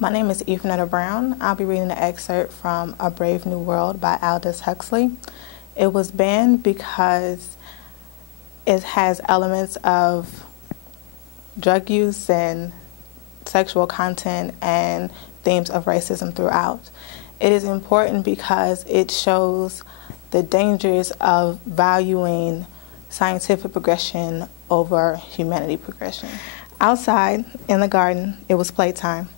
My name is Ephranette Brown. I'll be reading an excerpt from A Brave New World by Aldous Huxley. It was banned because it has elements of drug use and sexual content and themes of racism throughout. It is important because it shows the dangers of valuing scientific progression over humanity progression. Outside, in the garden, it was playtime.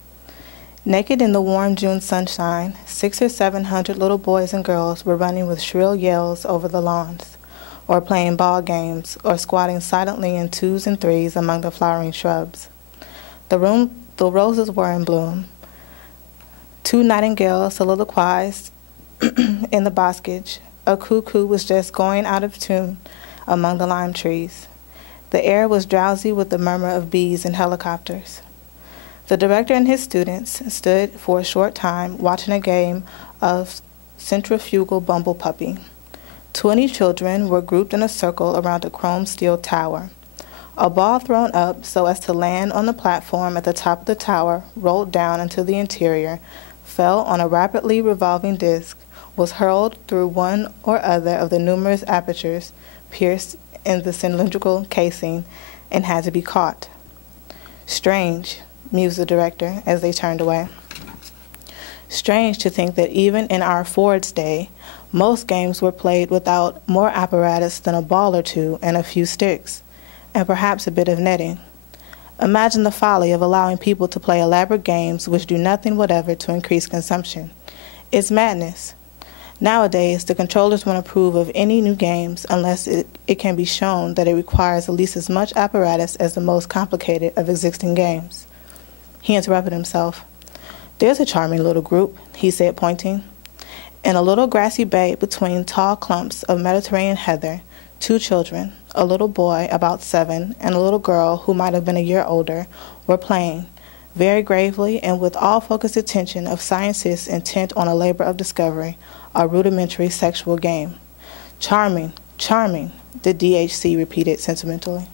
Naked in the warm June sunshine, 600 or 700 little boys and girls were running with shrill yells over the lawns, or playing ball games, or squatting silently in twos and threes among the flowering shrubs. The roses were in bloom. Two nightingales soliloquized in the boscage. A cuckoo was just going out of tune among the lime trees. The air was drowsy with the murmur of bees and helicopters. The director and his students stood for a short time watching a game of centrifugal bumble puppy. 20 children were grouped in a circle around a chrome steel tower. A ball thrown up so as to land on the platform at the top of the tower, rolled down into the interior, fell on a rapidly revolving disc, was hurled through one or other of the numerous apertures pierced in the cylindrical casing, and had to be caught. Strange, mused the director as they turned away. Strange to think that even in our Ford's day, most games were played without more apparatus than a ball or two and a few sticks, and perhaps a bit of netting. Imagine the folly of allowing people to play elaborate games which do nothing whatever to increase consumption. It's madness. Nowadays, the controllers won't approve of any new games unless it can be shown that it requires at least as much apparatus as the most complicated of existing games. He interrupted himself. There's a charming little group, he said, pointing. In a little grassy bay between tall clumps of Mediterranean heather, two children, a little boy about 7 and a little girl who might have been a year older, were playing, very gravely and with all focused attention of scientists intent on a labor of discovery, a rudimentary sexual game. Charming, charming, the DHC repeated sentimentally.